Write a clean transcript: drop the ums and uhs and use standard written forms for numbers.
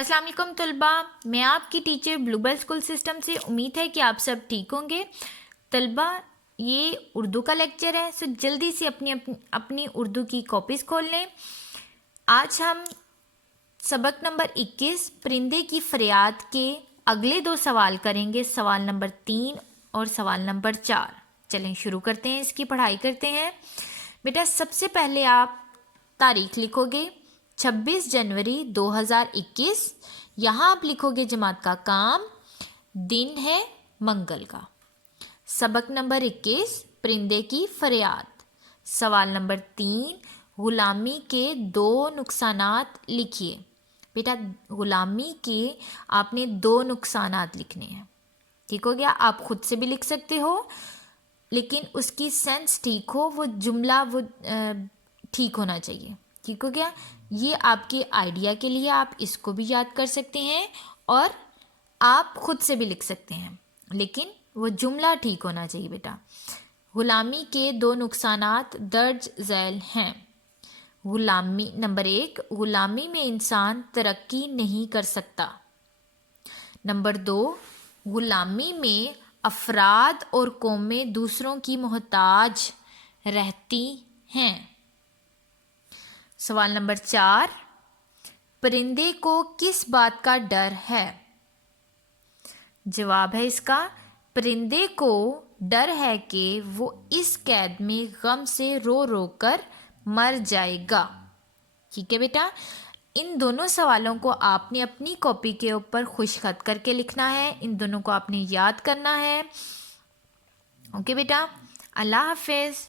अस्सलाम वालेकुम तलबा, मैं आपकी टीचर ब्लूबेल स्कूल सिस्टम से। उम्मीद है कि आप सब ठीक होंगे। तलबा, ये उर्दू का लेक्चर है, सो जल्दी से अपनी उर्दू की कॉपीज़ खोल लें। आज हम सबक नंबर 21 परिंदे की फरियाद के अगले दो सवाल करेंगे, सवाल नंबर 3 और सवाल नंबर 4। चलें शुरू करते हैं, इसकी पढ़ाई करते हैं। बेटा, सबसे पहले आप तारीख लिखोगे 26 जनवरी 2021। यहाँ आप लिखोगे जमात का काम, दिन है मंगल का। सबक नंबर 21 परिंदे की फरियाद। सवाल नंबर 3 गुलामी के दो नुकसानात लिखिए। बेटा, गुलामी के आपने दो नुकसानात लिखने हैं, ठीक हो गया। आप खुद से भी लिख सकते हो, लेकिन उसकी सेंस ठीक हो, वो जुमला वो ठीक होना चाहिए, ठीक हो गया। ये आपके आइडिया के लिए आप इसको भी याद कर सकते हैं और आप खुद से भी लिख सकते हैं, लेकिन वो जुमला ठीक होना चाहिए। बेटा, गुलामी के दो नुकसानात दर्ज झैल हैं। गुलामी नंबर 1, गुलामी में इंसान तरक्की नहीं कर सकता। नंबर 2, गुलामी में अफराद और कौमें दूसरों की मोहताज रहती हैं। सवाल नंबर 4, परिंदे को किस बात का डर है? जवाब है इसका, परिंदे को डर है कि वो इस कैद में गम से रो रो कर मर जाएगा। ठीक है बेटा, इन दोनों सवालों को आपने अपनी कॉपी के ऊपर खुशखत करके लिखना है। इन दोनों को आपने याद करना है। ओके बेटा, अल्लाह हाफिज़।